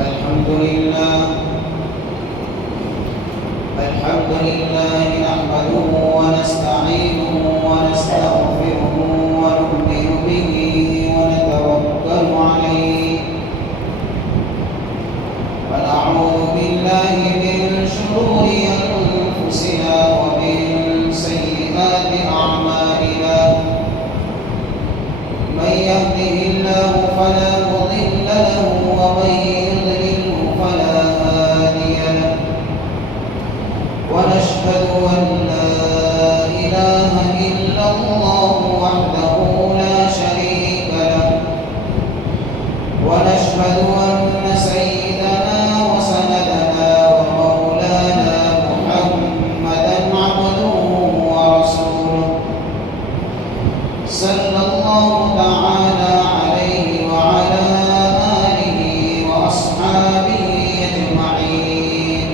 الحمد لله نحمده ونستعينه ونستغفره ونؤمن به ونتوكل عليه ونعوذ بالله من شرور أنفسنا ومن سيئات أعمالنا من يهده الله فلا مضل له ومن يضلله فلا هادي له ونشهد أن لا إله إلا الله وحده لا شريك له ونشهد أن سيدنا وسندنا ومولانا محمدا عبده ورسوله صلى الله تعالى عليه وعلى آله وأصحابه أجمعين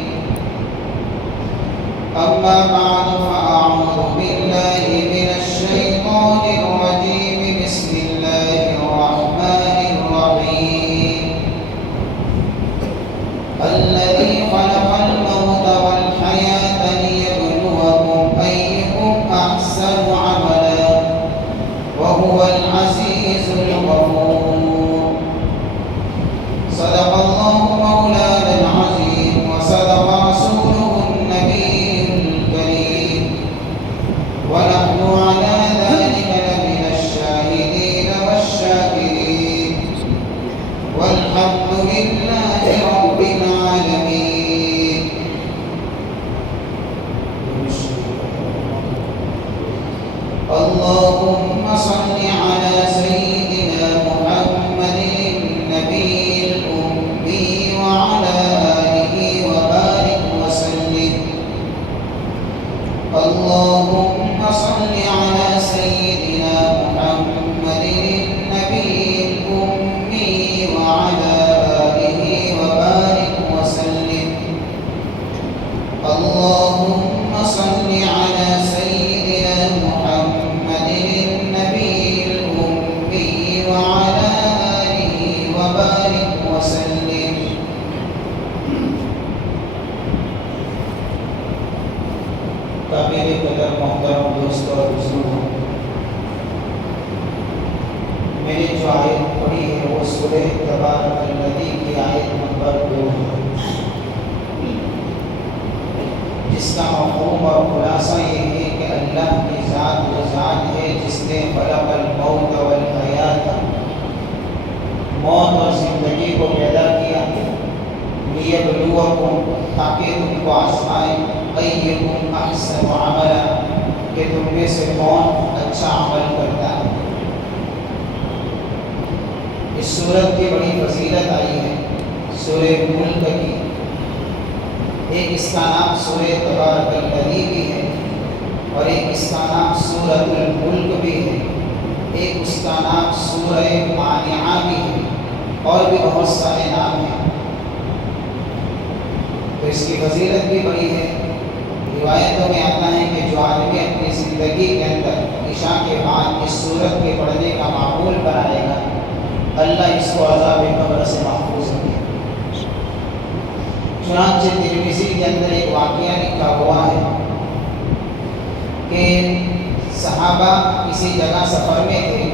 أما بعد فأعوذ بالله من الشيطان الرجيم بسم الله الرحمن الرحيم الذي خلق الموت والحياة ليبلوكم أيكم أحسن عملا وهو العزيز الغفور صدق الله مولانا العظيم وصدق رسوله النبي الكريم ونحن على ذلك لمن الشاهدين والشاكرين والحمد لله رب العالمين اللهم صل على سيدنا محمد النبي الأمي وعلى آله وبارك وسلم اللهم صل على سيدنا محمد النبي الأمي وعلى آله وبارك وسلم اللهم صل على سيدنا محمد النبي الأمي وعلى آله وبارك وسلم قابل قدر محترم دوستوں اور بزرگوں، میں نے جو آیت پڑھی ہے وہ سورہ تبارک الذی کی آیت نمبر 2 ہے، جس کا مفہوم اور خلاصہ یہ ہے کہ اللہ کی ذات وہ ذات ہے جس نے خلق الموت والحیات، موت اور زندگی کو پیدا کیا، لیبلوکم تاکہ تم کو آزمائے، ایکم احسن عملا کہ تم میں سے کون اچھا عمل کرتا ہے۔ اس سورت کی بڑی فضیلت آئی ہے، سورہ ملک کی، ایک اس کا نام سورہ تبارک الذی بھی ہے اور ایک اس کا نام سورۃ الملک بھی ہے، ایک اس کا نام سورہ مانعہ بھی ہے، اور بھی بہت سارے نام ہیں۔ تو اس کی فضیلت بھی بڑی ہے۔ روایتوں میں آتا ہے کہ جو آدمی اپنی زندگی کے اندر عشاء کے بعد اس سورت کے پڑھنے کا معمول بنائے گا، اللہ اس کو عذاب قبر سے محفوظ رکھے۔ چنانچہ ترمذی کے اندر ایک واقعہ لکھا ہوا ہے کہ صحابہ کسی جگہ سفر میں تھے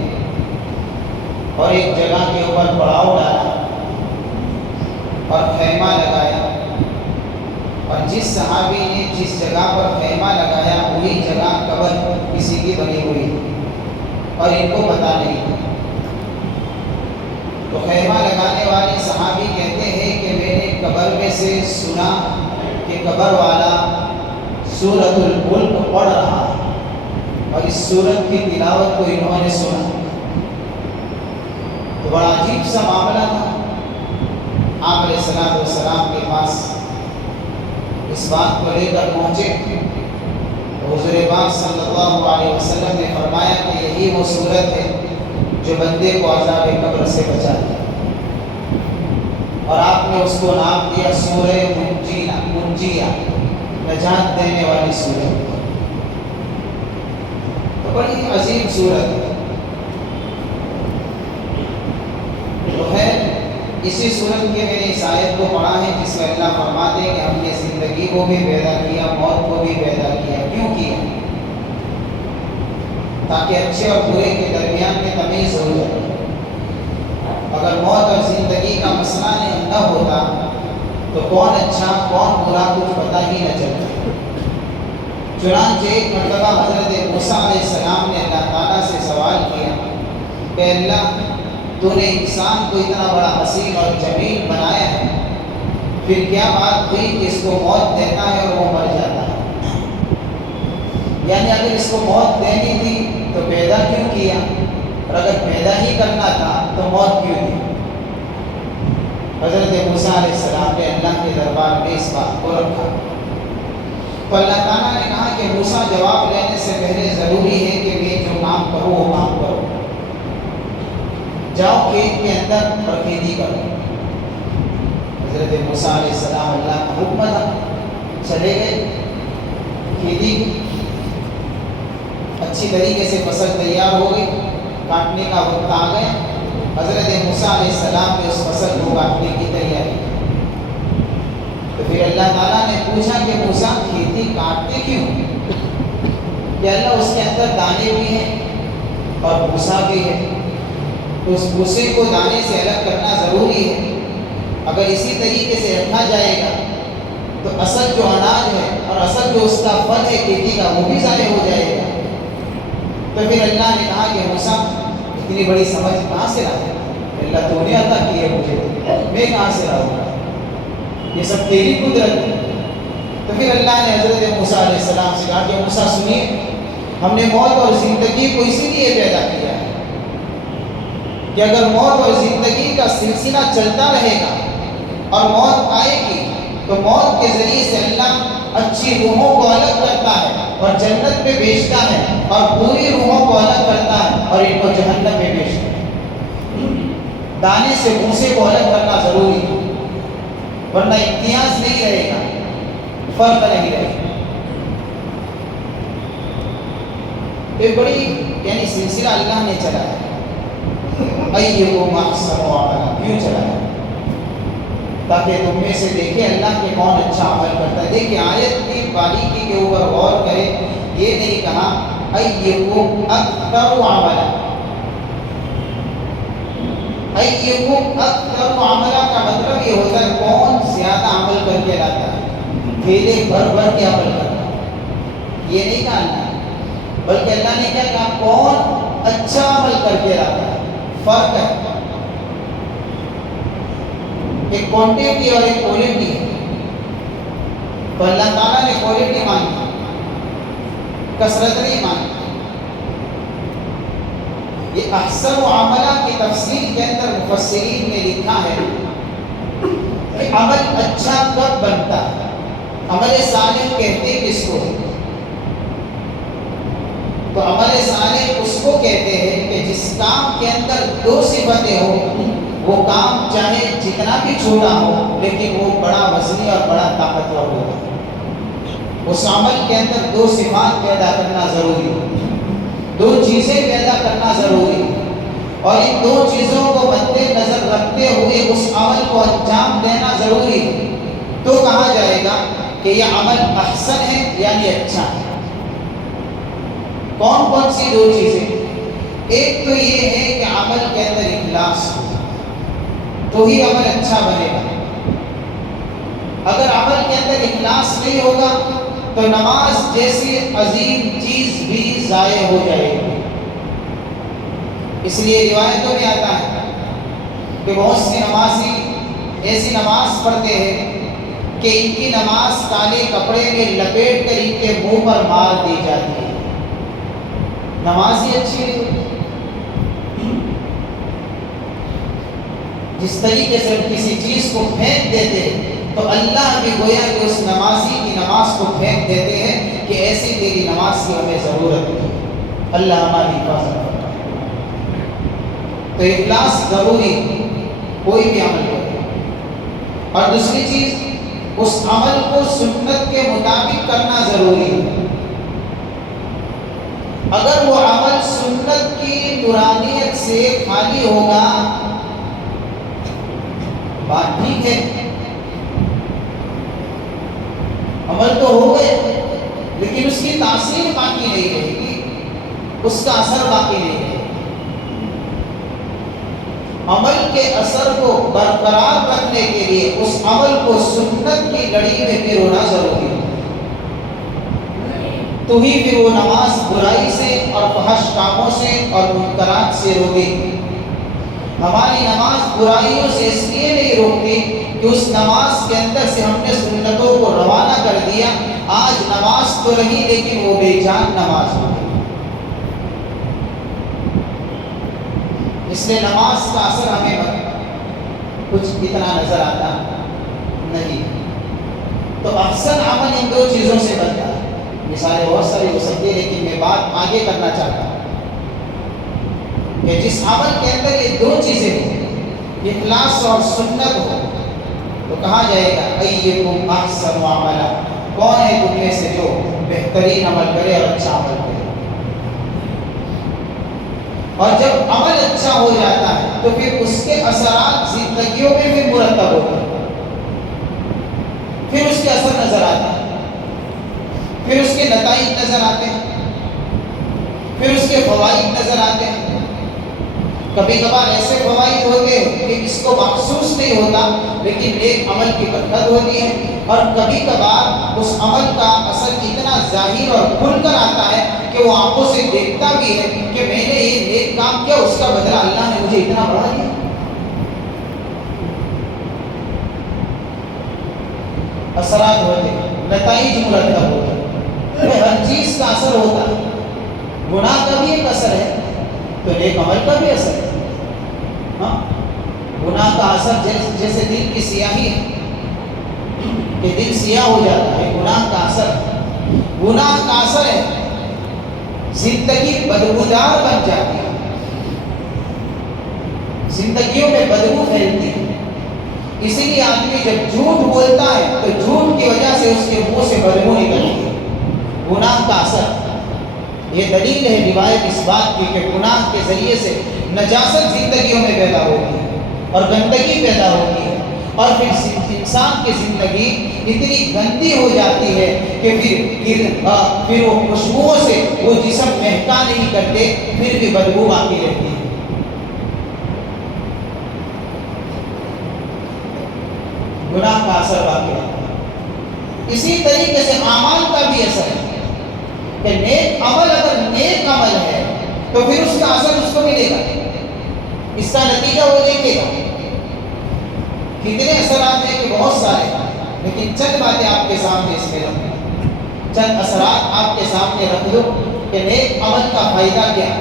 اور ایک جگہ کے اوپر پڑاؤ ڈالا اور خیمہ لگایا، اور جس صحابی نے جس جگہ پر خیمہ لگایا وہی جگہ قبر کسی کی بنی ہوئی اور ان کو پتہ نہیں تھا۔ تو خیمہ لگانے والے صحابی کہتے ہیں کہ میں نے قبر میں سے سنا کہ قبر والا سورۃ الملک پڑھ رہا ہے، اور اس سورت کی تلاوت کو انہوں نے سنا۔ تو بڑا عجیب سا معاملہ تھا۔ آپ علیہ السلام کے پاس اس بات کو لے کر پہنچے تو حضور پاک صلی اللہ علیہ وسلم نے فرمایا کہ یہی وہ سورت ہے جو بندے کو عذاب قبر سے بچاتی ہے، اور آپ نے اس کو نام دیا سورہ منجیہ، نجات دینے والی سورت۔ تو بڑی عظیم سورت ہے۔ تو ہے اسی صورت میں نے اس آیت کو پڑھا ہے جس میں اللہ فرماتے ہیں کہ ہم نے زندگی کو بھی پیدا کیا، موت کو بھی پیدا کیا۔ کیوں کیا؟ تاکہ اچھے اور برے کے درمیان میں تمیز ہو جائے۔ اگر موت اور زندگی کا مسئلہ نہ ہوتا تو کون اچھا کون برا کچھ پتہ ہی نہ چلتا۔ چنانچہ ایک مرتبہ حضرت موسیٰ علیہ السلام نے اللہ تعالیٰ سے سوال کیا کہ اللہ، تو نے انسان کو اتنا بڑا حسین اور جمیل بنایا ہے، پھر کیا بات ہوئی کہ اس کو موت دیتا ہے اور وہ مر جاتا ہے؟ یعنی اگر اس کو موت دینی تھی تو پیدا کیوں کیا، اور اگر پیدا ہی کرنا تھا تو موت کیوں دی؟ حضرت موسیٰ علیہ السلام نے اللہ کے دربار میں اس بات کو رکھا تو اللہ تعالیٰ نے کہا کہ موسیٰ جواب لینے سے پہلے ضروری ہے کہ میں جو کام کروں وہ کام کروں۔ جاؤ کھیت کے اندر اور کھیتی کرو۔ حضرت موسیٰ علیہ السلام اللہ کا حکم تھا، چلے گئے کھیتی کی۔ اچھی طریقے سے فصل تیار ہو گئی، کاٹنے کا وقت آ گیا۔ حضرت موسیٰ علیہ السلام نے اس فصل کو کاٹنے کی تیاری کی۔ تو پھر اللہ تعالیٰ نے پوچھا کہ موسیٰ کھیتی کاٹتے کیوں؟ کہ اللہ اس کے اندر دانے بھی ہیں اور بھوسا بھی ہے، تو اس بھوسے کو دانے سے الگ کرنا ضروری ہے۔ اگر اسی طریقے سے رکھا جائے گا تو اصل جو اناج ہے اور اصل جو اس کا پھل ہے کھیتی کا وہ بھی ضائع ہو جائے گا۔ تو پھر اللہ نے کہا کہ موسیٰ اتنی بڑی سمجھ کہاں سے لایا؟ اللہ تو نے عطا کی ہے مجھے، میں کہاں سے لاؤں گا؟ یہ سب تیری قدرت ہے۔ تو پھر اللہ نے حضرت موسیٰ علیہ السلام سے کہا کہ موسیٰ سنیے، ہم نے موت اور زندگی کو اسی لیے پیدا کیا ہے کہ اگر موت اور زندگی کا سلسلہ چلتا رہے گا اور موت آئے گی تو موت کے ذریعے سے اللہ اچھی روحوں کو الگ کرتا ہے اور جنت میں بھیجتا ہے، اور بری روحوں کو الگ کرتا ہے اور ان کو جہنم میں بھیجتا ہے۔ دانے سے بھوسے کو الگ کرنا ضروری ہے، ورنہ امتیاز نہیں رہے گا، فرق نہیں رہے گا۔ ایک بڑی یعنی سلسلہ اللہ نے چلایا، ایکم احسن عملا، کیوں چلایا؟ تاکہ تم میں سے دیکھیں اللہ کے کون اچھا عمل کرتا ہے۔ دیکھیں آیت کی باریکی کے اوپر غور کریں، یہ نہیں کہا ایکم اکثر عملا۔ ایکم اکثر عملا کا مطلب یہ ہوتا ہے کون زیادہ عمل کر کے لاتا ہے، تھیلے بھر بھر کے عمل کرتا ہے، یہ نہیں کہا اللہ نے، بلکہ اللہ نے کیا کہا کون اچھا عمل کر کے لاتا ہے۔ فرق ہے، ایک کوانٹیٹی اور ایک کوالٹی ہے۔ تو اللہ تعالیٰ نے کوالٹی مانگی، کثرت نہیں مانگی۔ یہ احسن عملہ کی تفسیر کے اندر مفسرین نے لکھا ہے کہ عمل اچھا کب بنتا ہے؟ عمل صالح کہتے کس کو؟ تو عمل صالح اس کو کہتے ہیں کہ جس کام کے اندر دو صفتیں ہوں، وہ کام چاہے جتنا بھی چھوٹا ہو لیکن وہ بڑا وزنی اور بڑا طاقتور ہوگا۔ اس عمل کے اندر دو صفات پیدا کرنا ضروری ہے، دو چیزیں پیدا کرنا ضروری ہے، اور ان دو چیزوں کو مد نظر رکھتے ہوئے اس عمل کو انجام دینا ضروری ہے۔ تو کہا جائے گا کہ یہ عمل احسن ہے یعنی اچھا ہے۔ کون کون سی دو چیزیں؟ ایک تو یہ ہے کہ عمل کے اندر اخلاص ہو تو ہی عمل اچھا بنے گا۔ اگر عمل کے اندر اخلاص نہیں ہوگا تو نماز جیسی عظیم چیز بھی ضائع ہو جائے گی۔ اس لیے روایتوں میں آتا ہے کہ بہت سی نمازی ایسی نماز پڑھتے ہیں کہ ان کی نماز کالے کپڑے میں لپیٹ کر ان کے منہ پر مار دی جاتی ہے، نماز ہی اچھی نہیں ہوتی۔ جس طریقے سے کسی چیز کو پھینک دیتے ہیں تو اللہ بھی گویا کہ اس نمازی کی نماز کو پھینک دیتے ہیں کہ ایسی تیری نماز کی ہمیں ضرورت نہیں۔ اللہ ہماری حفاظت کرتا ہے۔ تو اخلاص ضروری ہے کوئی بھی عمل کرے۔ اور دوسری چیز، اس عمل کو سنت کے مطابق کرنا ضروری ہے۔ اگر وہ عمل سنت کی نورانیت سے خالی ہوگا بات ٹھیک ہے، عمل تو ہو گئے، لیکن اس کی تاثیر باقی نہیں رہے گی، اس کا اثر باقی نہیں رہے گا۔ عمل کے اثر کو برقرار رکھنے کے لیے اس عمل کو سنت کی لڑی میں پیرونا ضروری ہے، تو ہی پھر وہ نماز برائی سے اور فحش کاموں سے اور منکرات سے روکے گی۔ ہماری نماز برائیوں سے اس لیے نہیں روکتی کہ اس نماز کے اندر سے ہم نے سنتوں کو روانہ کر دیا، آج نماز تو رہی لیکن وہ بے جان نماز ہو گئی۔ اس لیے نماز کا اثر ہمیں کچھ اتنا نظر آتا نہیں۔ تو احسن عمل ان دو چیزوں سے بنتا ہے، مثالیں بہت ساری ہو سکتی ہے، لیکن میں بات آگے کرنا چاہتا ہوں کہ جس عمل کے اندر یہ دو چیزیں ہوں، اخلاص اور سنت ہو، تو کہا جائے گا ایکم احسن عملا، کون ہے تم میں سے جو بہترین عمل کرے اور اچھا عمل کرے۔ اور جب عمل اچھا ہو جاتا ہے تو پھر اس کے اثرات زندگیوں میں بھی مرتب ہوتے ہیں، پھر اس کے اثر نظر آتا ہے، پھر اس کے نتائج نظر آتے ہیں، پھر اس کے فوائد نظر آتے ہیں۔ کبھی کبھار ایسے فوائد ہوتے ہیں کہ اس کو محسوس نہیں ہوتا، لیکن ایک عمل کی برکت ہوتی ہے، اور کبھی کبھار اس عمل کا اثر اتنا ظاہر اور کھل کر آتا ہے کہ وہ آنکھوں سے دیکھتا بھی ہے کہ میں نے یہ نیک کام کیا، اس کا بدلہ اللہ نے مجھے اتنا بڑھا دیا۔ اثرات ہوتے ہیں، نتائج مرتب ہوتے ہیں، ہر چیز کا اثر ہوتا ہے۔ گناہ کا بھی ایک اثر ہے تو نیک عمل کا بھی اثر ہے۔ ہاں، گناہ کا اثر جیسے دل کی سیاہی ہے کہ دل سیاہ ہو جاتا ہے، گناہ کا اثر، گناہ کا اثر ہے زندگی بدبودار بن جاتی ہے، زندگیوں میں بدبو پھیلتی ہے۔ اسی لیے آدمی جب جھوٹ بولتا ہے تو جھوٹ کی وجہ سے اس کے منہ سے بدبو نکلتی ہے، گناہ کا اثر۔ یہ دلیل ہے روایت اس بات کی کہ گناہ کے ذریعے سے نجاست زندگیوں میں پیدا ہوتی ہے اور گندگی پیدا ہوتی ہے، اور پھر انسان کی زندگی اتنی گندی ہو جاتی ہے کہ پھر وہ خوشبوؤں سے وہ جسم مہکا نہیں کرتے، پھر بھی بدبو باقی رہتی ہے۔ گناہ کا اثر باقی رہتا ہے۔ اسی طریقے سے اعمال کا بھی اثر ہے کہ نیک عمل اگر نیک عمل ہے تو پھر اس کا اثر اس کو ملے گا، اس کا نتیجہ وہ دیکھے گا۔ کتنے اثرات ہیں کہ بہت سارے، لیکن چند باتیں آپ کے سامنے اس میں رکھ دو، چند اثرات آپ کے سامنے رکھ دو کہ نیک عمل کا فائدہ کیا،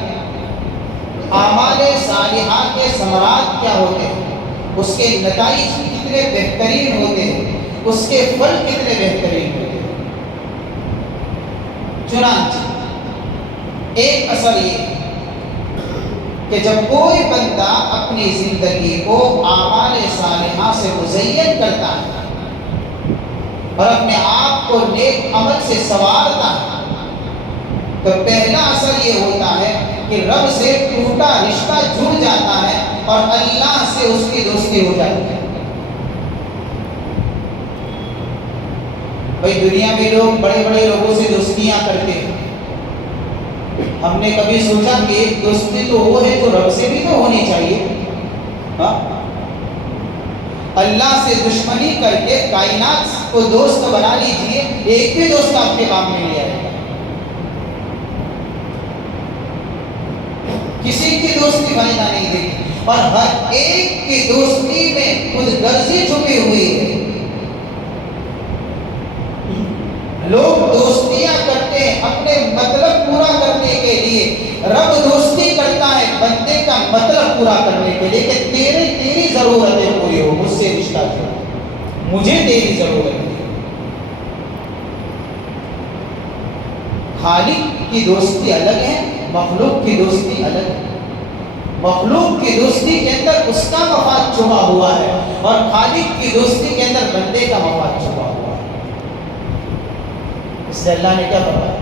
اعمال صالحہ کے ثمرات کیا ہوتے ہیں، اس کے نتائج کتنے بہترین ہوتے ہیں، اس کے پھل کتنے بہترین ہوتے ہیں۔ چنانچہ ایک اثر یہ کہ جب کوئی بندہ اپنی زندگی کو اعمال صالحہ سے مزین کرتا ہے اور اپنے آپ کو نیک عمل سے سنوارتا ہے، تو پہلا اثر یہ ہوتا ہے کہ رب سے ٹوٹا رشتہ جڑ جاتا ہے اور اللہ سے اس کی دوستی ہو جاتی ہے۔ بھائی دنیا میں لوگ بڑے بڑے لوگوں سے دوستیاں کرتے ہیں، ہم نے کبھی سوچا کہ ایک دوستی تو وہ ہے جو رب سے بھی تو ہونی چاہیے؟ ہاں، اللہ سے دشمنی کر کے کائنات کو دوست بنا لیجئے، ایک بھی دوست آپ کے کام میں نہیں آئے گا۔ کسی کی دوستی فائدہ نہیں دے گی، اور ہر ایک کی دوستی میں خود غرضی چھپی ہوئی ہے۔ لوگ دوستیاں کرتے ہیں اپنے مطلب پورا کرنے کے لیے، رب دوستی کرتا ہے بندے کا مطلب پورا کرنے کے لیے کہ تیری ضرورتیں پوری ہو، مجھ سے رشتہ جوڑ، مجھے تیری ضرورت ہے۔ خالق کی دوستی الگ ہے، مخلوق کی دوستی الگ ہے۔ مخلوق کی دوستی کے اندر اس کا مفاد چھپا ہوا ہے، اور خالق کی دوستی کے اندر بندے کا مفاد چھپا ہوا ہے۔ اس لیے اللہ نے کیا فرمایا؟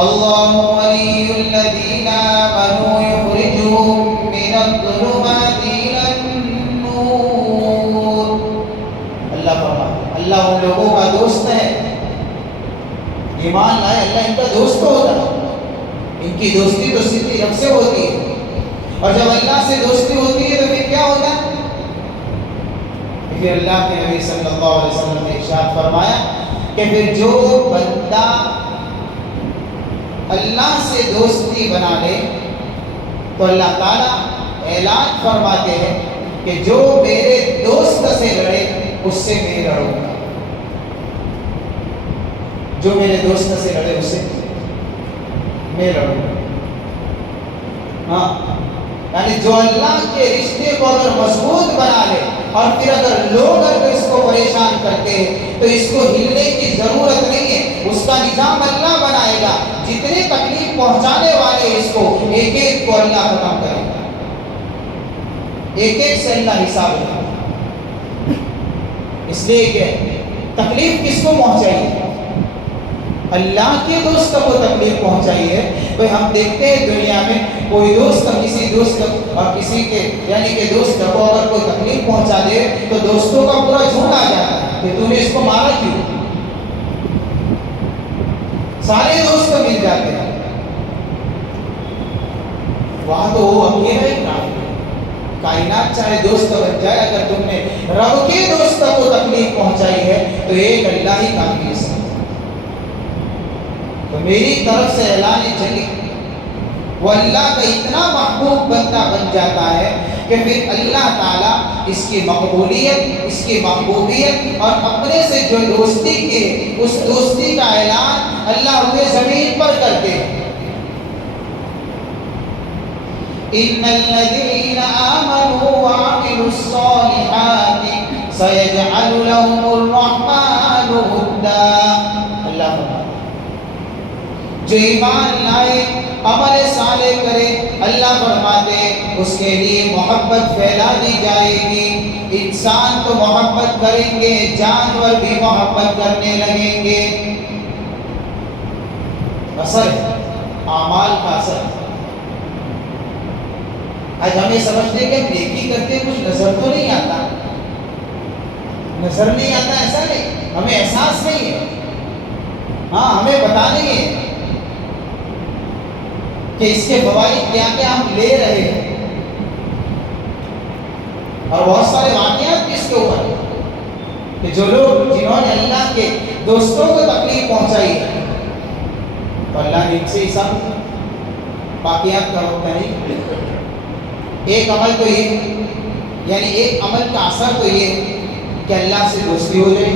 اللہ ولی الذین آمنوا یخرجهم من الظلمات الی النور اللہ ان لوگوں کا دوست ہے، ایمان لائے اللہ ان کا دوست ہوتا ہے، ان کی دوستی تو صدق رب سے ہوتی ہے، اور جب اللہ سے دوستی ہوتی ہے تو پھر کیا ہوتا ہے؟ پھر اللہ کے نبی صلی اللہ علیہ وسلم نے ارشاد فرمایا کہ پھر جو بندہ اللہ سے دوستی بنا لے تو اللہ تعالیٰ اعلان فرماتے ہیں کہ جو میرے دوست سے لڑے اس سے میں لڑوں گا، جو میرے دوست سے لڑے اس سے میں لڑوں گا۔ ہاں، یعنی جو اللہ کے رشتے کو اگر مضبوط بنا لے اور پھر اگر لوگ اگر اس کو پریشان کرتے ہیں تو اس کو ہلنے کی ضرورت نہیں ہے، اس کا نظام اللہ بنائے گا، جتنے تکلیف پہنچانے والے اس کو ایک ایک کو اللہ ختم کرے گا، ایک ایک سے اللہ حساب لے گا۔ اس لیے کہ تکلیف کس کو پہنچائی ہے؟ اللہ کے دوست کو تکلیف پہنچائی ہے۔ تو ہم دیکھتے ہیں دنیا میں کوئی دوست کسی دوست اور کسی کے یعنی کہ دوست کو اگر کوئی تکلیف پہنچا دے تو دوستوں کا پورا جھوٹ آ جاتا ہے کہ تم نے اس کو مارا کیوں؟ سارے دوست مل جاتے ہیں، وہاں تو وہ اکیلا ہی کام ہے۔ کائنات چاہے دوست بن جائے، اگر تم نے رب کے دوست کو تکلیف پہنچائی ہے تو ایک اللہ ہی کافی ہے۔ تو میری طرف سے اعلان جنگ، وہ اللہ کا اتنا محبوب بندہ بن جاتا ہے کہ پھر اللہ تعالیٰ اس کی مقبولیت، اس کی محبوبیت اور اپنے سے جو دوستی کے اس دوستی کا اعلان اللہ روئے زمین پر کرتے ہیں۔ ان الذين آمنوا وعملوا الصالحات سيجعل لهم الرحمن ودا۔ اللہ جو ایمان لائے عمل صالح کرے، اللہ فرماتے اس کے لیے محبت پھیلا دی جائے گی۔ انسان تو محبت کریں گے، جانور بھی محبت کرنے لگیں گے۔ اثر اعمال کا اثر۔ آج ہمیں سمجھتے کہ ہم نیکی کرتے کچھ نظر تو نہیں آتا، نظر نہیں آتا ایسا نہیں، ہمیں احساس نہیں ہے، ہاں ہمیں پتا نہیں ہے کہ اس کے فوائد کیا کیا ہم لے رہے ہیں، اور بہت سارے واقعات بھی اس کے اوپر ہیں کہ جو لوگ جنہوں نے اللہ کے دوستوں کو تکلیف پہنچائی ہے تو اللہ نے ان سے حساب باقیات کا وقت نہیں۔ ایک عمل تو یہ یعنی ایک عمل کا اثر تو یہ کہ اللہ سے دوستی ہو جائے۔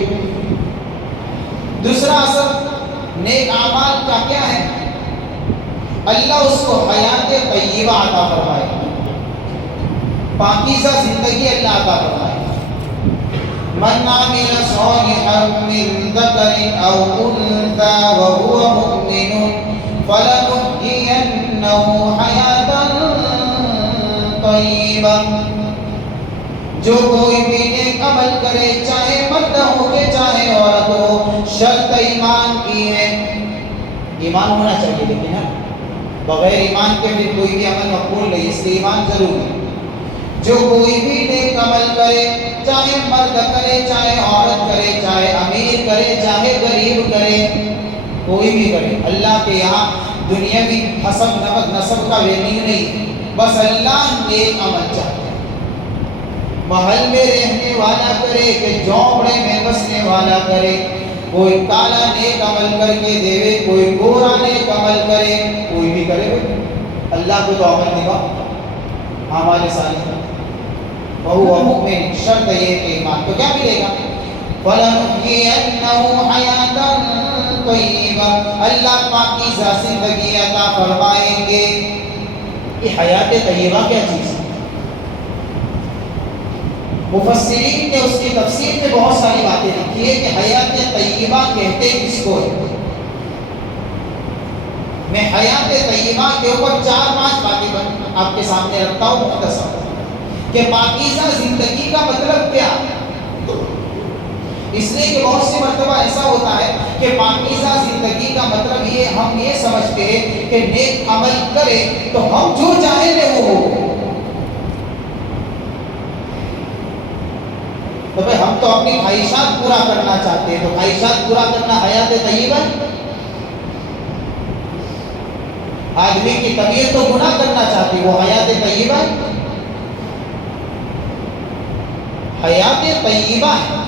دوسرا اثر نیک اعمال کا کیا ہے؟ اللہ اس کو حیات طیبہ عطا فرمائے، پاکیزہ زندگی اللہ عطا فرمائے۔ من عمل صالحا من ذکر او انثى وهو مؤمن فلنحيينه حیاتا طیبہ۔ جو کوئی بھی نیک عمل کرے، چاہے مرد ہو کے چاہے عورت ہو، شرط ایمان کی ہے، ایمان ہونا چاہیے، لیکن بغیر ایمان کے بھی کوئی بھی عمل مقبول نہیں، اس لیے ایمان ضروری ہے۔ جو کوئی بھی نیک عمل کرے، چاہے مرد کرے چاہے عورت کرے، چاہے امیر کرے چاہے غریب کرے، کوئی بھی کرے، اللہ کے یہاں دنیاوی حسب نسب کا ویلیو نہیں، بس اللہ نیک عمل چاہتے ہیں۔ محل میں رہنے والا کرے کہ جھونپڑے میں بسنے والا کرے، کوئی کالا نیک عمل کر کے دے، کوئی گورا نیک عمل کرے، کوئی بھی کرے، اللہ کو تو عمل دکھا ہمارے ساتھ۔ وہو مؤمن، شرط یہ کہ ایمان، تو کیا ملے گا؟ فَلَنُحْيِيَنَّهُ حَيَاتًا طَيِّبَةً، اللہ پاکیزہ زندگی عطا فرمائیں گے۔ یہ حیات طیبہ کیا چیز ہے؟ مفسرین نے اس کی تفسیر میں بہت ساری باتیں لکھی ہے کہ حیات طیبہ کہتے کس کو ہے۔ میں حیات طیبہ کے اوپر 4-5 باتیں آپ کے سامنے رکھتا ہوں مختصر، کہ پاکیزہ زندگی کا مطلب کیا؟ اس لیے کہ بہت سی مرتبہ ایسا ہوتا ہے کہ پاکیزہ زندگی کا مطلب یہ ہم یہ سمجھتے ہیں کہ نیک عمل کرے تو ہم جو چاہیں گے وہ ہو۔ تو بھائی ہم تو اپنی خواہشات پورا کرنا چاہتے ہیں، تو خواہشات پورا کرنا حیات طیبہ ہے؟ آدمی کی طبیعت تو گناہ کرنا چاہتی ہے، وہ حیات طیبہ ہے؟ حیات طیبہ ہے،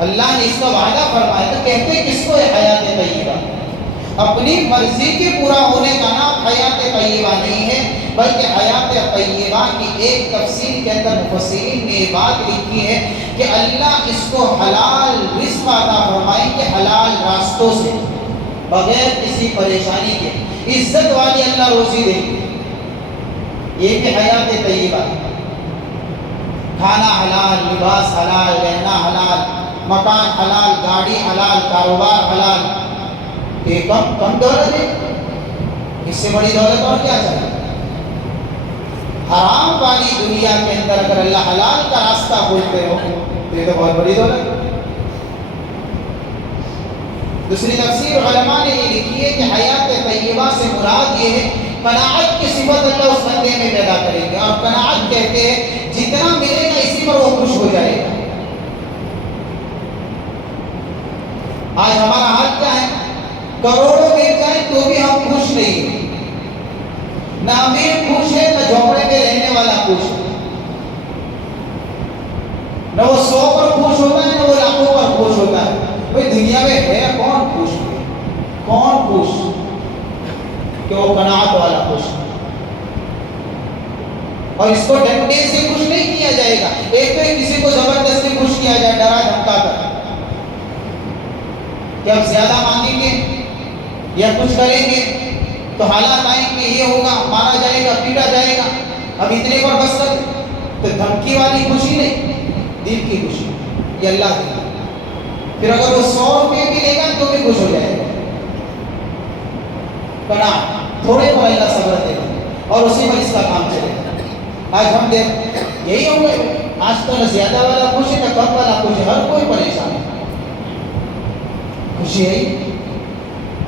اللہ نے اس کا وعدہ فرمایا تھا۔ کہتے کس کو ہے حیات طیبہ؟ اپنی مرضی کے پورا ہونے کا نام حیات طیبہ نہیں ہے، بلکہ حیات طیبہ کی ایک تفسیر کے اندر مفسرین نے یہ بات لکھی ہے کہ اللہ اس کو حلال رزق عطا فرمائیں گے، حلال راستوں سے، بغیر کسی پریشانی کے، عزت والی اللہ روزی دیں گے۔ یہ بھی حیات طیبہ ہے۔ کھانا حلال، لباس حلال، رہنا حلال، مکان حلال، گاڑی حلال، کاروبار حلال۔ یہ کم دولت ہے؟ اس سے بڑی دولت اور کیا چاہیے؟ حرام والی دنیا کے اندر اگر اللہ حلال کا راستہ کھولتے ہو تو یہ تو بہت بڑی دولت ہے۔ دوسری تفسیر علماء نے یہ لکھی ہے کہ حیات طیبہ سے مراد یہ ہے قناعت کی صفت اللہ اس بندے میں پیدا کریں گے، اور قناعت کہتے ہیں جتنا ملے گا اسی پر وہ خوش ہو جائے گا۔ آج ہمارا حال کیا ہے؟ کروڑوں مل جائیں تو بھی ہم خوش نہیں ہیں، نہ امیر خوش ہے، نہ جھوپڑے میں رہنے والا خوش ہے، نہ وہ 100 پر خوش ہوتا ہے، نہ وہ لاکھوں پر خوش ہوتا ہے۔ بھئی دنیا میں ہے کون خوش ہے؟ کون خوش کہ وہ قناعت والا خوش ہے؟ اور اس کو ڈنڈے سے خوش نہیں کیا جائے گا۔ ایک تو کسی کو زبردستی خوش کیا جائے، ڈرا دھمکا کر کہ اب زیادہ مانگیں گے یا کچھ کریں گے تو حالات آئیں گے، یہ ہوگا، مارا جائے گا، پیٹا جائے گا، اب اتنے پر بس کر۔ تو دھمکی والی خوشی نہیں، دل کی خوشی، یہ اللہ کی۔ پھر اگر وہ 100 روپے بھی لے گا تو بھی خوش ہو جائے گا۔ قناعت، تھوڑے پر اللہ صبر دے گا اور اسی پر اس کا کام چلے گا۔ آج ہم دیکھ یہی ہو گئے، آج تو نہ زیادہ والا خوش ہے نہ کم والا خوش ہے، ہر کوئی پریشان ہے۔ خوشی ہے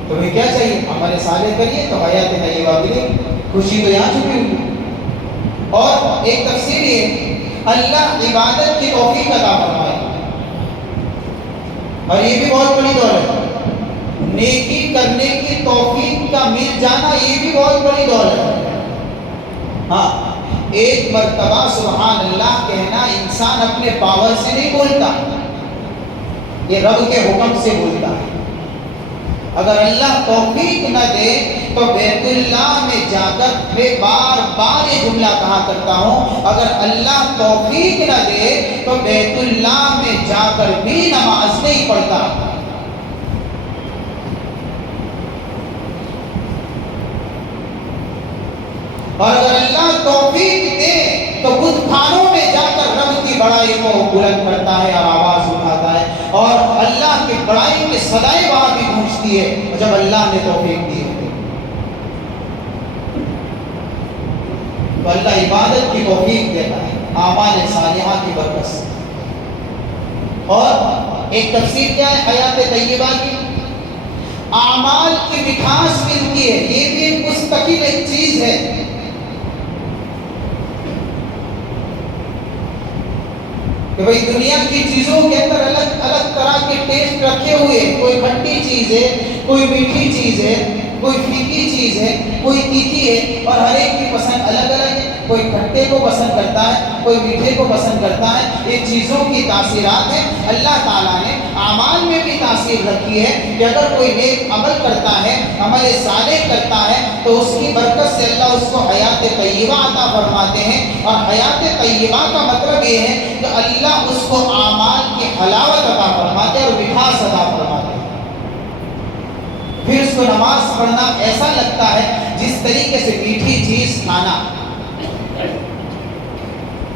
تمہیں کیا چاہیے؟ ہمارے صالح کریے تو حیات طیبہ ملے، خوشی تو یہاں چھپی ہوئی۔ اور ایک تفسیر یہ اللہ عبادت کی توفیق عطا فرمائے، اور یہ بھی بہت بڑی دولت ہے۔ نیکی کرنے کی توفیق کا مل جانا یہ بھی بہت بڑی دولت ہے۔ ہاں، ایک مرتبہ سبحان اللہ کہنا انسان اپنے پاور سے نہیں بولتا، یہ رب کے حکم سے بولتا ہے۔ اگر اللہ توفیق نہ دے تو بیت اللہ میں جا کر میں بار بار یہ جملہ کہا کرتا ہوں، اگر اللہ توفیق نہ دے تو بیت اللہ میں جا کر بھی نماز نہیں پڑھتا۔ اور اگر اللہ توفیق دے تو بت خانوں میں جا کر رب کی بڑائی کو بلند کرتا ہے اور آواز اٹھاتا ہے، اور اللہ کی بڑائی کی صدائیں وہاں بھی گونجتی ہے جب اللہ نے توفیق دی ہے۔ تو اللہ عبادت کی توفیق دیتا ہے اعمال صالحہ کی برکت سے۔ اور ایک تفسیر کیا ہے حیات طیبہ کی؟ اعمال کی مٹھاس ملتی ہے، یہ بھی ایک مستقل ایک چیز ہے۔ کہ بھئی دنیا کی چیزوں کے اندر الگ الگ طرح کے ٹیسٹ رکھے ہوئے، کوئی کھٹی چیز ہے، کوئی میٹھی چیز ہے، کوئی پھیکی چیز ہے، کوئی تیکھی ہے، اور ہر ایک کی پسند الگ الگ ہے۔ کوئی کھٹے کو پسند کرتا ہے، کوئی میٹھے کو پسند کرتا ہے۔ یہ چیزوں کی تاثیرات ہیں۔ اللہ تعالیٰ نے اعمال میں بھی تاثیر رکھی ہے کہ اگر کوئی نیک عمل کرتا ہے، عمل صالح کرتا ہے، تو اس کی برکت سے اللہ اس کو حیات طیبہ عطا فرماتے ہیں۔ اور حیات طیبہ کا مطلب یہ ہے کہ اللہ اس کو اعمال کی حلاوت عطا فرماتے ہیں اور مٹھاس عطا فرماتے ہیں۔ پھر اس کو نماز پڑھنا ایسا لگتا ہے جس طریقے سے میٹھی چیز کھانا،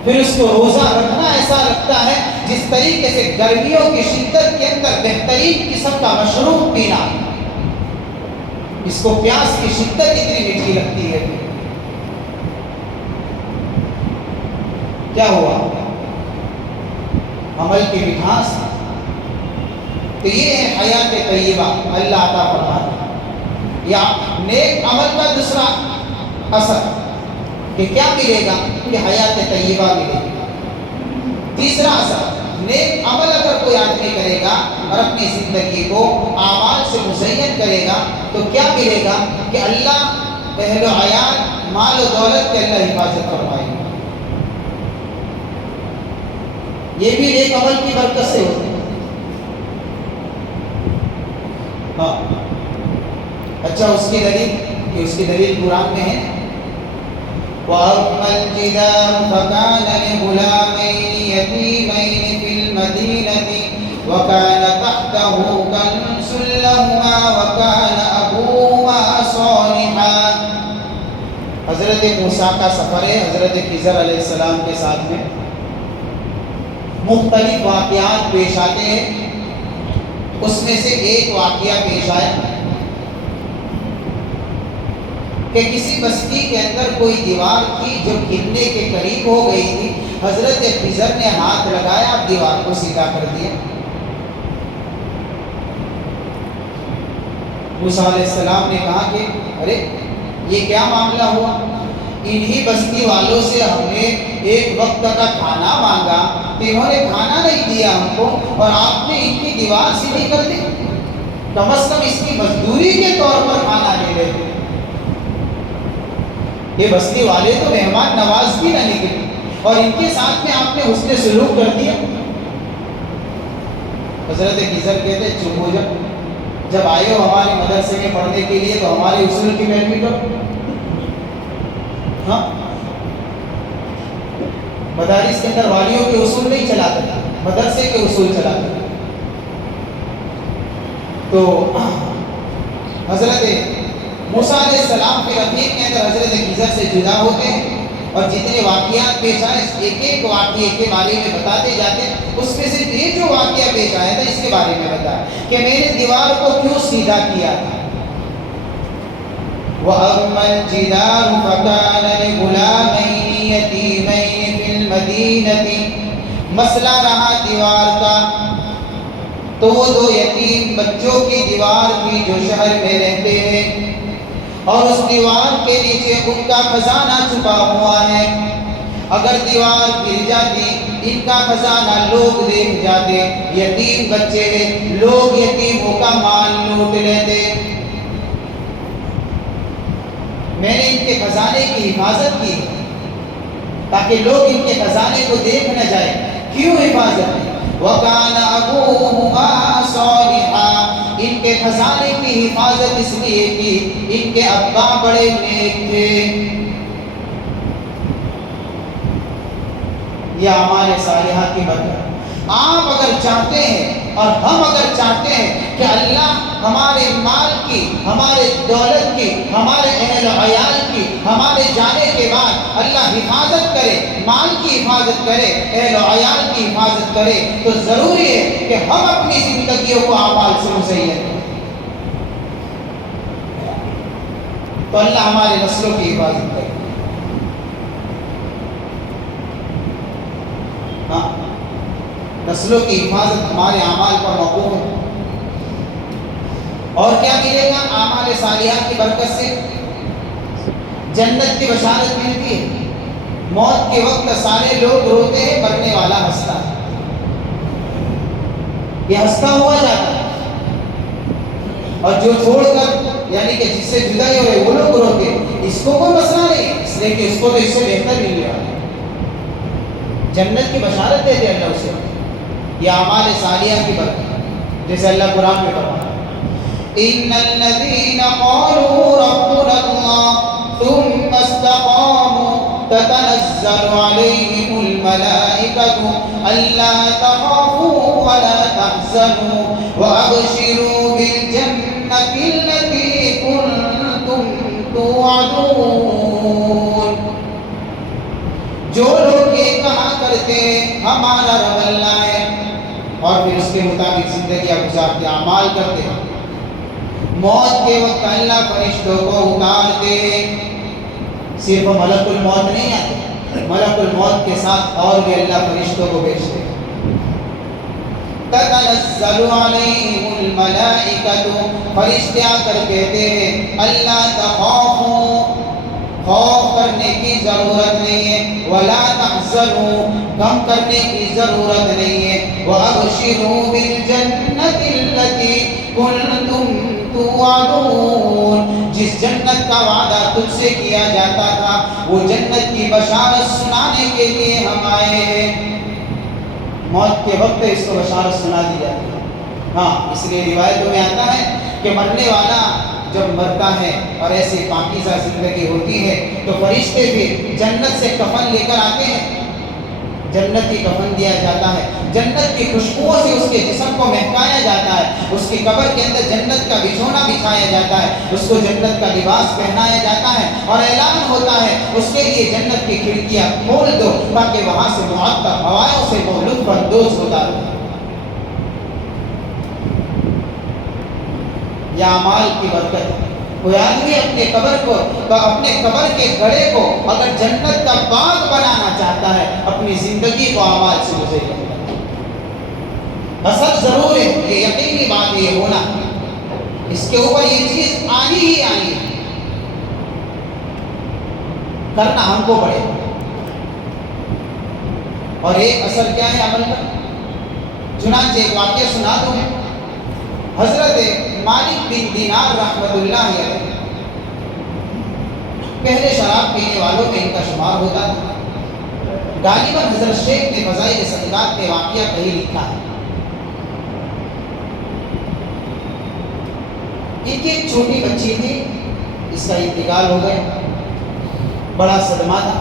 پھر اس کو روزہ رکھنا ایسا لگتا ہے جس طریقے سے گرمیوں کی شدت کے اندر بہترین قسم کا مشروب پینا، اس کو پیاس کی شدت اتنی میٹھی لگتی ہے۔ کیا ہوا؟ عمل کی مٹھاس۔ تو یہ ہے حیات طیبہ اللہ عطا فرماتا ہے۔ یا نیک عمل کا دوسرا اثر کہ کیا ملے گا؟ کہ حیات طیبہ ملے گا۔ تیسرا اثر اور اپنی زندگی کو اعمال سے مزین کرے گا تو کیا ملے گا کہ اللہ اہل و عیال مال و دولت کے اللہ حفاظت فرمائے گا. یہ بھی ایک عمل کی برکت سے ہوتی ہے. ہاں اچھا اس کی دلیل قرآن میں ہے. وَأَمَّا الْجِدَارُ فَكَانَ لِغُلَامَيْنِ يَتِيمَيْنِ فِي الْمَدِينَةِ وَكَانَ تَحْتَهُ كَنْزٌ لَهُمَا وَكَانَ أَبُوهُمَا صَالِحًا. حضرت موسیٰ کا سفر ہے حضرت خضر علیہ السلام کے ساتھ میں. مختلف واقعات پیش آتے ہیں. اس میں سے ایک واقعہ پیش آیا کہ کسی بستی کے اندر کوئی دیوار تھی جو گرنے کے قریب ہو گئی تھی. حضرت خضر نے ہاتھ لگایا, دیوار کو سیدھا کر دیا. موسیٰ علیہ السلام نے کہا کہ ارے یہ کیا معاملہ ہوا؟ انہی بستی والوں سے ہم نے ایک وقت کا کھانا مانگا تو انہوں نے کھانا نہیں دیا ہم کو, اور آپ نے ان کی دیوار سیدھی کر دی. کم از کم اس کی مزدوری کے طور پر کھانا لے لیتے. یہ بستی والے تو مہمان نواز بھی نہ نکلے, اور ان کے ساتھ میں آپ نے حسن سلوک کر دیا. حضرت خضر کہتے چپ ہو جا, جب آئے ہو ہمارے مدرسے میں پڑھنے کے لیے تو ہمارے اصول کی پیروی کرو. ہاں مدارس کے اندر والیوں کے اصول نہیں چلاتے, مدرسے کے اصول چلاتے. تو حضرت موسیٰ علیہ السلام کے رفیق کے اندر حضرت خضر سے جدا ہوتے ہیں, اور جتنے واقعات پیش آئے ایک ایک واقعے کے بارے میں بتاتے جاتے ہیں. اس میں سے یہ جو واقعہ پیش آیا تھا اس کے بارے میں بتایا کہ میں نے دیوار کو کیوں سیدھا کیا تھا. وَأَمَّا الْجِدَارُ فَكَانَ لِغُلَامَيْنِ يَتِيمَيْنِ فِي الْمَدِينَةِ. مسئلہ رہا دیوار کا, تو وہ دو یتیم بچوں کی دیوار تھی جو شہر میں رہتے ہیں, اور اس دیوار کے نیچے ان کا خزانہ چھپا ہوا ہے. اگر دیوار گر جاتی ان کا خزانہ لوگ دیکھ جاتے, یتیم بچے ہیں, لوگ یتیموں کا مال لوٹ لیتے. میں نے ان کے خزانے کی حفاظت کی تاکہ لوگ ان کے خزانے کو دیکھ نہ جائیں. کیوں حفاظت کی؟ وَكَانَ أَبُوهُمَا صَالِحًا. ان کے خزانے کی حفاظت اس لیے کی ان کے ابا بڑے نیک تھے. یہ اعمال صالحہ کی برکت. آپ اگر چاہتے ہیں اور ہم اگر چاہتے ہیں کہ اللہ ہمارے مال کی, ہمارے دولت کی, ہمارے اہل و عیال کی, ہمارے جانے کے بعد اللہ حفاظت کرے, مال کی حفاظت کرے, اہل و عیال کی حفاظت کرے, تو ضروری ہے کہ ہم اپنی زندگیوں کو اعمال سے مزین کریں. تو اللہ ہمارے نسلوں کی حفاظت کرے. ہاں نسلوں کی حفاظت ہمارے اعمال پر موقوف ہے. اور کیا ملے گا اعمال صالحہ کی برکت سے؟ جنت کی بشارت ملتی ہے. موت کے وقت سارے لوگ روتے ہیں, مرنے والا ہنستا ہے. یہ ہنستا ہوا جاتا ہے, اور جو چھوڑ کر یعنی کہ جس سے جدا ہی ہوئے وہ لوگ روتے ہیں. اس کو کوئی مسئلہ نہیں, اس لیے کہ اس کو تو اس سے بہتر مل رہا ہے. جنت کی بشارت دیتے اللہ اسے. یہ اعمال صالحہ کی برکت, جیسے اللہ قرآن میں فرماتا ہے ان الذين قالوا ربنا الله ثم استقاموا تتنزل عليهم الملائكة ألا تخافوا ولا تحزنوا وأبشروا بالجنة التي كنتم توعدون. جو لوگ یہ کہا کرتے ہمارا رب اللہ ہے, اور پھر اس کے مطابق زندگیاں گزارتے, اعمال کرتے ہیں, موت کے وقت اللہ فرشتوں کو اتارتے. صرف ملک الموت نہیں آتے, ملک الموت کے ساتھ اور بھی اللہ فرشتوں کو بھیجتے. تتنزل علیہم الملائکۃ, فرشتے آ کر کہتے ہیں اللہ تخافوا, خوف کرنے کی ضرورت نہیں ہے, ولا تحزنوا, غم کرنے کی ضرورت نہیں ہے, وابشروا بالجنۃ کنتم توعدون، جس جنت کا وعدہ تجھ سے کیا جاتا تھا وہ جنت کی بشارت سنانے کے لیے ہم آئے ہیں۔ موت کے وقت اس کو بشارت سنا دی جاتی ہے۔ ہاں، اس لیے روایتوں میں آتا ہے کہ مرنے والا جب مرتا ہے اور ایسی پاکیزہ زندگی ہوتی ہے تو فرشتے بھی جنت سے کفن لے کر آتے ہیں، جنت کی کفن دیا جاتا ہے، جنت کی خوشبوؤں سے اس کے جسم کو مہکایا جاتا ہے، اس کی قبر کے اندر جنت کا بچھونا بچھایا جاتا ہے، اس کو جنت کا لباس پہنایا جاتا ہے اور اعلان ہوتا ہے اس کے لیے جنت کی کھڑکیاں کھول دو تاکہ وہاں سے معطر ہوائوں سے وہ لطف اندوز ہوتا رہے۔ یہ اعمال کی برکت ہے۔ کوئی آدمی اپنے قبر کے گڑھے کو اگر جنت کا باغ بنانا چاہتا ہے، اپنی زندگی کو اعمال سے گزارے۔ اصل ضرور ہے، یہ یقینی بات ہے، یہ ہونا، اس کے اوپر یہ چیز آنی ہی آنی ہے، کرنا ہم کو پڑے۔ اور ایک اثر کیا ہے عمل کا؟ چنانچہ ایک واقعہ سنا دوں میں، حضرت مالک بن دینار رحمۃ اللہ علیہ پہلے شراب پینے والوں میں ان کا شمار ہوتا تھا۔ غالباً حضرت شیخ نے فضائل صدقات میں واقعہ کہیں لکھا ہے۔ ان کی ایک چھوٹی بچی تھی، اس کا انتقال ہو گیا، بڑا صدمہ تھا،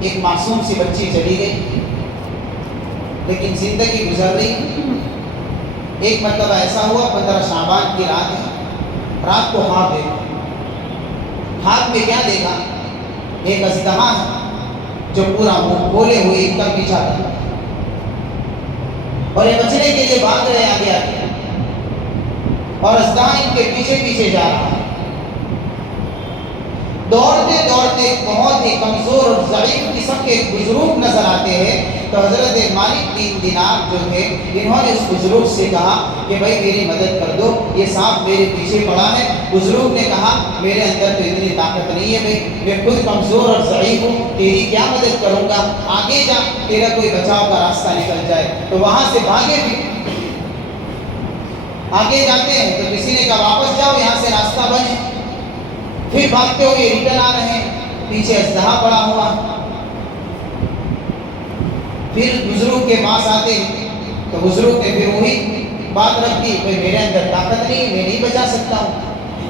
ایک معصوم سی بچی چلی گئی، لیکن زندگی گزر رہی۔ ایک مرتبہ ایسا ہوا، 15 شعبان کی رات ہے، رات کو خواب دیکھا، خواب میں کیا دیکھا؟ ایک اژدہا ہے جو پورا منہ کھولے ہوئے ایک دم پیچھا تھا اور یہ بچنے کے لیے بھاگ رہے آگے آگے، اور اژدہا ان کے پیچھے پیچھے جا رہا ہے۔ دوڑتے دوڑتے بہت ہی کمزور اور ضعیف قسم کے بزرگ نظر آتے ہیں، تو حضرت مالک بن دینار جو تھے انہوں نے اس بزرگ سے کہا کہ بھائی میری مدد کر دو، یہ سانپ میرے پیچھے پڑا ہے۔ بزرگ نے کہا میرے اندر تو اتنی طاقت نہیں ہے بھائی، میں خود کمزور اور ضعیف ہوں، تیری کیا مدد کروں گا، آگے جا، تیرا کوئی بچاؤ کا راستہ نکل جائے۔ تو وہاں سے بھاگے بھی، آگے جاتے ہیں تو کسی نے کہا واپس جاؤ، یہاں سے راستہ بند ہے۔ پھر بھاگتے ہوئے ریٹرن آ رہے ہیں، پیچھے اژدہا پڑا ہوا۔ پھر بزرگ کے پاس آتے ہیں تو بزرگ نے پھر وہی بات رکھ دی، بھائی میرے اندر طاقت نہیں، میں نہیں بچا سکتا ہوں۔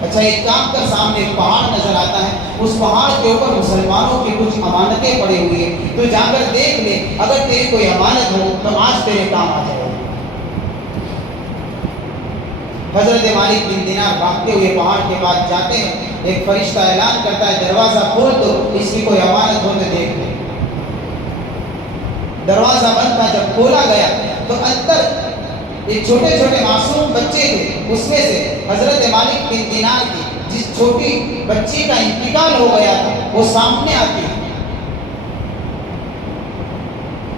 اچھا ایک کام کر، سامنے ایک پہاڑ نظر آتا ہے، اس پہاڑ کے اوپر مسلمانوں کی کچھ امانتیں پڑی ہوئی ہیں، تو جا کر دیکھ لے، اگر تیری کوئی امانت ہو تو آج تیرے کام آ جائے۔ حضرت مالک بن دینار بھاگتے ہوئے پہاڑ کے پاس جاتے ہیں، ایک فرشتہ اعلان کرتا ہے دروازہ کھول دو، اس کی کوئی امانت ہو تو دیکھ لیں۔ دروازہ بند تھا، جب کھولا گیا تو اندر ایک چھوٹے چھوٹے معصوم بچے تھے، اس میں سے حضرت مالک بن دینار کی جس چھوٹی بچی کا انتقال ہو گیا تھا وہ سامنے آتی ہے،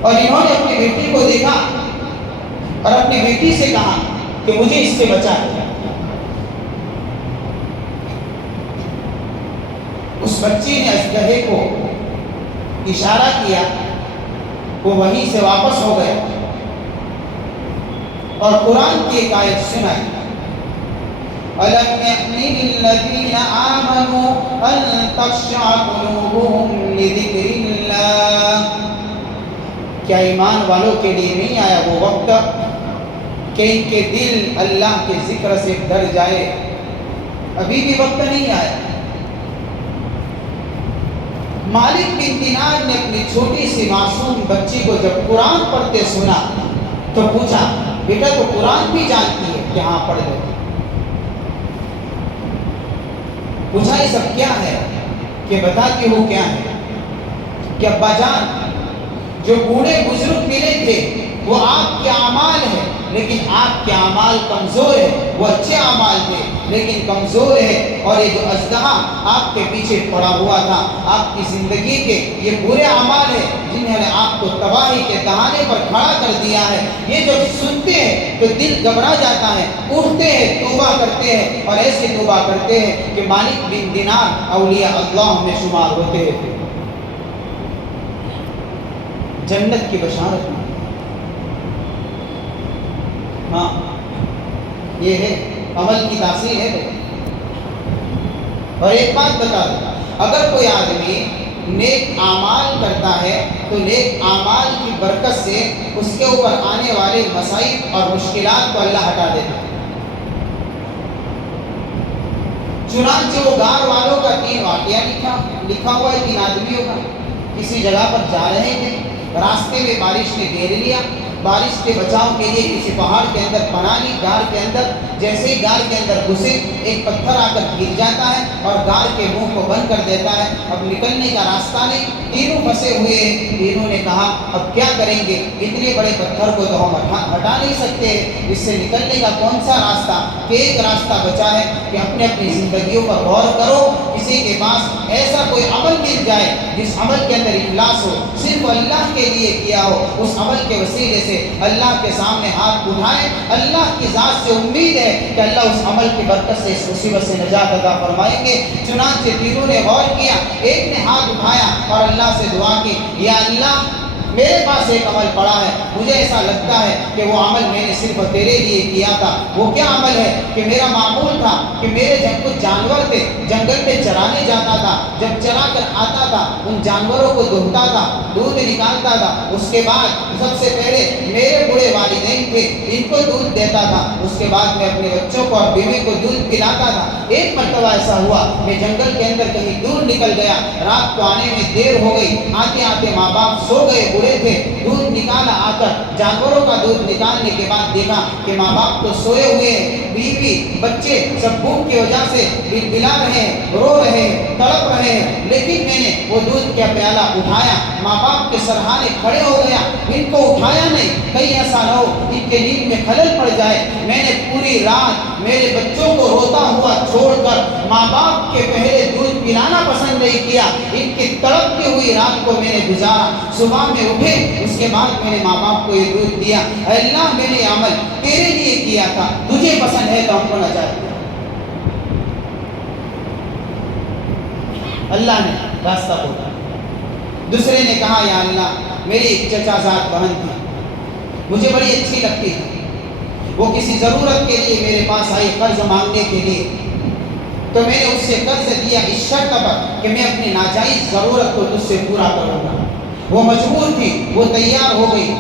اور انہوں نے اپنی بیٹی کو دیکھا اور اپنی بیٹی سے کہا کہ مجھے اس سے بچا دیا۔ اس بچی نے اژدہے کو اشارہ کیا، وہ وہیں سے واپس ہو گئے اور قرآن کی ایک آیت سنائی، أَلَمْ يَأْنِ لِلَّذِينَ آمَنُوا أَن تَخْشَعَ قُلُوبُهُمْ لِذِكْرِ اللَّهِ، کیا ایمان والوں کے لیے نہیں آیا وہ وقت کہ ان کے دل اللہ کے ذکر سے ڈر جائے؟ ابھی بھی وقت نہیں آیا۔ مالک بن دینار نے اپنی چھوٹی سی معصوم بچی کو جب قرآن پڑھتے سنا تو پوچھا بیٹا تو قرآن بھی جانتی ہے کہ ہاں پڑھ لو؟ پوچھا یہ سب کیا ہے؟ کہ بتاتی ہوں کیا ہے کہ ابا جان جو بوڑھے بزرگ ملے تھے وہ آپ کے اعمال ہیں، لیکن آپ کے اعمال کمزور ہیں، وہ اچھے اعمال تھے لیکن کمزور ہے، اور یہ جو اژدہا آپ کے پیچھے پڑا ہوا تھا آپ کی زندگی کے یہ برے اعمال ہیں جنہوں نے آپ کو تباہی کے دہانے پر کھڑا کر دیا ہے۔ یہ جب سنتے ہیں تو دل گھبرا جاتا ہے، اٹھتے ہیں، توبہ کرتے ہیں، اور ایسے توبہ کرتے ہیں کہ مالک بن دینار اولیاء اللہ میں شمار ہوتے ہیں۔ جنت کی بشارت میں ہاں یہ ہے عمل کی تاثیر ہے۔ اور ایک بات بتا دوں، اگر کوئی آدمی نیک اعمال کرتا ہے تو نیک اعمال کی برکت سے اس کے اوپر آنے والے مصائب اور مشکلات کو اللہ ہٹا دیتا ہے۔ چنانچہ وہ گار والوں کا 3 واقعہ لکھا ہوا ہے، 3 آدمیوں کا۔ کسی جگہ پر جا رہے تھے، راستے میں بارش نے گھیر لیا، بارش کے بچاؤ کے لیے کسی پہاڑ کے اندر پناہ لی، غار کے اندر جیسے ہی غار کے اندر گھسے ایک پتھر آ کر گر جاتا ہے اور غار کے منہ کو بند کر دیتا ہے، اب نکلنے کا راستہ نہیں، تینوں پھنسے ہوئے ہیں۔ تینوں نے کہا اب کیا کریں گے، اتنے بڑے پتھر کو تو ہم ہٹا نہیں سکتے، اس سے نکلنے کا کون سا راستہ؟ کہ ایک راستہ بچا ہے کہ اپنے اپنی زندگیوں پر غور کرو، کسی کے پاس ایسا کوئی عمل مل جائے جس عمل کے اندر اخلاص ہو، صرف اللہ کے لیے کیا ہو، اس عمل کے وسیلے سے اللہ کے سامنے ہاتھ اٹھائیں، اللہ کی ذات سے امید ہے کہ اللہ اس عمل کی برکت سے اس مصیبت سے نجات عطا فرمائیں گے۔ چنانچہ تینوں نے غور کیا، ایک نے ہاتھ اٹھایا اور اللہ سے دعا کی، یا اللہ میرے پاس ایک عمل پڑا ہے، مجھے ایسا لگتا ہے کہ وہ عمل میں نے صرف تیرے لیے کیا تھا۔ وہ کیا عمل ہے کہ میرا معمول تھا کہ میرے جب کچھ جانور تھے جنگل میں چرانے جاتا تھا، جب چرا کر آتا تھا ان جانوروں کو دھوتا تھا، دودھ نکالتا تھا، اس کے بعد سب سے پہلے میرے بوڑھے والدین تھے ان کو دودھ دیتا تھا، اس کے بعد میں اپنے بچوں کو اور بیوی کو دودھ پلاتا تھا۔ ایک مرتبہ ایسا ہوا میں جنگل کے اندر کہیں دور نکل گیا، رات کو آنے میں دیر ہو گئی، آتے آتے ماں باپ سو گئے، بوڑھے تھے، دودھ نکالا، آ کر جانوروں کا دودھ نکالنے کے بعد دیکھا کہ ماں باپ تو سوئے ہوئے ہیں، بیوی بچے سب بھوک کی وجہ سے بلا رہے ہیں، رو رہے ہیں، تڑپ رہے ہیں، لیکن میں نے وہ دودھ کا پیالہ اٹھایا، ماں باپ کے سرہانے کھڑے ہو گیا، ان کو اٹھایا نہیں، کہیں ایسا نہ ہو ان کے نیند میں خلل پڑ جائے۔ میں نے پوری رات میرے بچوں کو روتا ہوا چھوڑ کر ماں باپ کے پہلے دودھ پلانا پسند نہیں کیا، ان کی تڑپتی ہوئی رات کو میں نے گزارا، صبح میں اٹھے اس کے بعد میں نے ماں باپ کو یہ دودھ دیا۔ اے اللہ میں نے یہ عمل تیرے لیے کیا تھا، تجھے پسند ہے تو ہم کو نجات دے۔ اللہ نے راستہ کھولا۔ دوسرے نے کہا یا اللہ میری ایک چچا زاد بہن تھی، مجھے بڑی اچھی لگتی تھی، وہ کسی ضرورت کے لیے میرے پاس آئی قرض مانگنے کے لیے، تو میں نے اس سے قرض دیا اس شرط پر کہ میں اپنی ناجائز ضرورت کو تجھ سے پورا کروں گا۔ وہ مجبور تھی، وہ تیار ہو گئی۔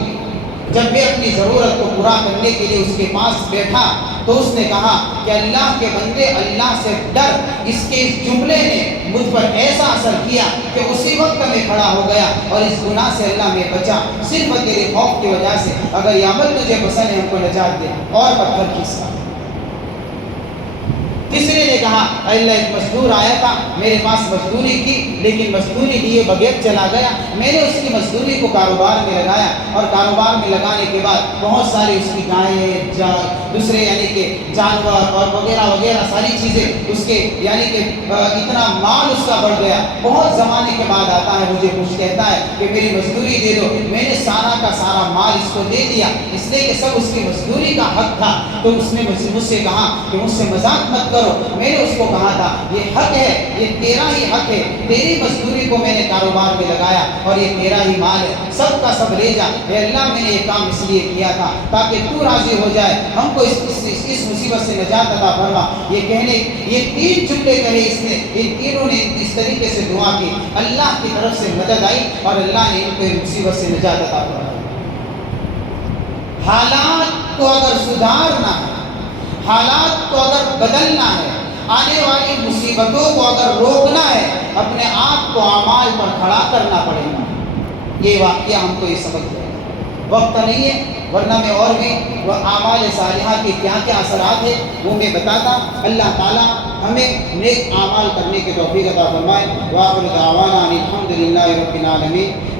جب میں اپنی ضرورت کو پورا کرنے کے لیے اس کے پاس بیٹھا تو اس نے کہا کہ اللہ کے بندے اللہ سے ڈر۔ اس کے اس جملے نے مجھ پر ایسا اثر کیا کہ اسی وقت میں کھڑا ہو گیا اور اس گناہ سے اللہ میں بچا، صرف تیرے خوف کی وجہ سے۔ اگر یہ عمل تجھے پسند ہے ہم کو نجات دے، اور پتھر کھینچتا۔ تیسرے نے کہا اے اللہ ایک مزدور آیا تھا، میرے پاس مزدوری کی لیکن مزدوری لیے بغیر چلا گیا، میں نے اس کی مزدوری کو کاروبار میں لگایا اور کاروبار میں لگانے کے بعد بہت ساری اس کی گائیں دوسرے یعنی کہ جانور اور وغیرہ وغیرہ ساری چیزیں اس کے یعنی کہ اتنا مال اس کا بڑھ گیا۔ بہت زمانے کے بعد آتا ہے مجھے کچھ کہتا ہے کہ میری مزدوری دے دو، میں نے سارا کا سارا مال اس کو دے دیا، اس لیے کہ سب اس کی مزدوری کا حق تھا۔ تو اس نے مجھ سے کہا کہ مجھ سے مذاق مت کرو، میں نے اس کو کہا تھا یہ حق ہے، یہ تیرا ہی حق ہے، تیری مزدوری کو میں نے کاروبار میں لگایا اور یہ تیرا ہی مال ہے، سب کا سب لے جا۔ اے اللہ میں نے یہ کام اس لیے کیا تھا تاکہ تو راضی ہو جائے، ہم کو اس مصیبت سے نجات عطا فرما۔ یہ 3 جملے کہے اس نے، ان تینوں نے اس طریقے سے دعا کی، اللہ کی طرف سے مدد آئی اور اللہ نے ان کو مصیبت سے نجات عطا فرما۔ حالات کو اگر سدھارنا ہے، حالات کو اگر بدلنا ہے، آنے والی مصیبتوں کو اگر روکنا ہے، اپنے آپ کو اعمال پر کھڑا کرنا پڑے گا۔ یہ واقعہ ہم کو یہ سبق دے گا۔ وقت نہیں ہے ورنہ میں اور بھی وہ اعمال صالحہ کے کیا کیا اثرات ہیں وہ میں بتاتا۔ اللہ تعالیٰ ہمیں نیک اعمال کرنے کے توفیق عطا فرمائے۔ وآخر دعوانا ان الحمد للہ رب العالمین۔